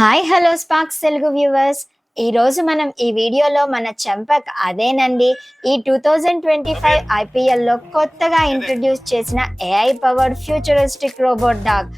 Hi hello sparks Telugu వ్యూవర్స్. ఈరోజు మనం ఈ వీడియోలో మన చెంపక్ అదేనండి ఈ 2025 ఐపీఎల్లో కొత్తగా ఇంట్రడ్యూస్ చేసిన AI powered futuristic robot dog.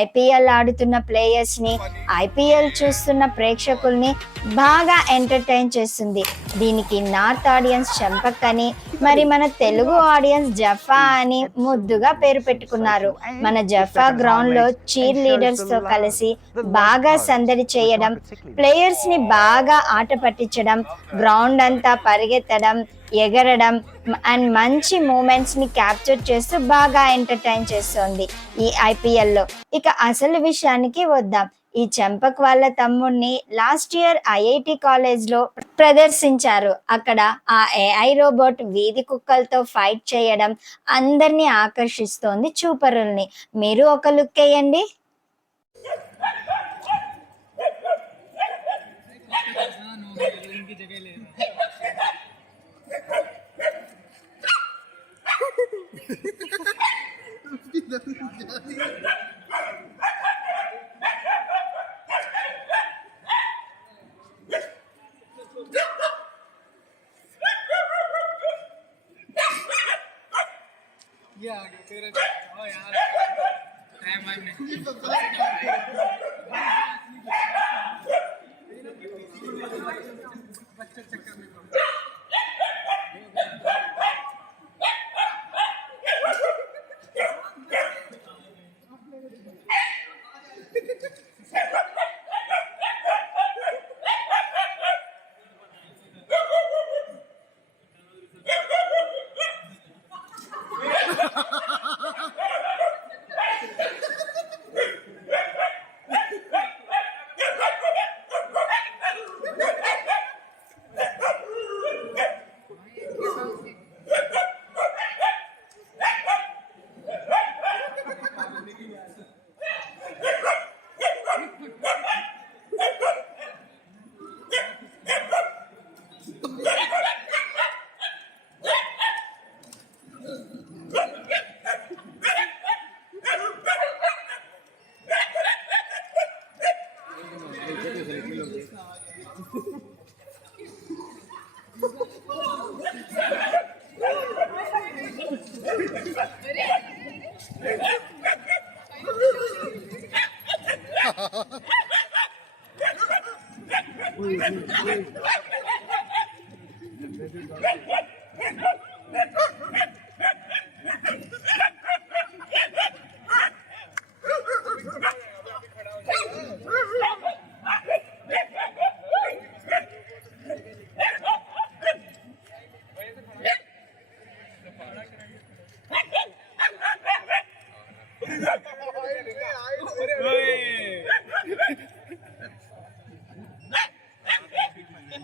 IPL ఆడుతున్న ప్లేయర్స్ని, ఐపీఎల్ చూస్తున్న ప్రేక్షకుల్ని బాగా ఎంటర్టైన్ చేస్తుంది. దీనికి నార్త్ ఆడియన్స్ చెంపక్ అని, మరి మన తెలుగు ఆడియన్స్ జఫా అని ముద్దుగా పేరు పెట్టుకున్నారు. మన జఫా గ్రౌండ్లో చీర్ లీడర్స్తో కలిసి బాగా సందడి చేయడం, ప్లేయర్స్ని బాగా ఆట పట్టించడం, గ్రౌండ్ అంతా పరిగెత్తడం, ఎగరడం అండ్ మంచి మూమెంట్స్ని క్యాప్చర్ చేస్తూ బాగా ఎంటర్టైన్ చేస్తోంది ఈ ఐపీఎల్లో. ఇక అసలు విషయానికి వద్దాం. ఈ చెంపక్ వాళ్ళ తమ్ముడిని లాస్ట్ ఇయర్ ఐఐటి కాలేజ్లో ప్రదర్శించారు. అక్కడ ఆ ఏఐ రోబోట్ వీధి కుక్కలతో ఫైట్ చేయడం అందరినీ ఆకర్షిస్తోంది చూపరుల్ని. మీరు ఒక లుక్ వేయండి.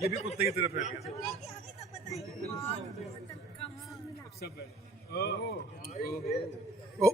ये भी कुत्ते की तरफ है क्या? सब ओ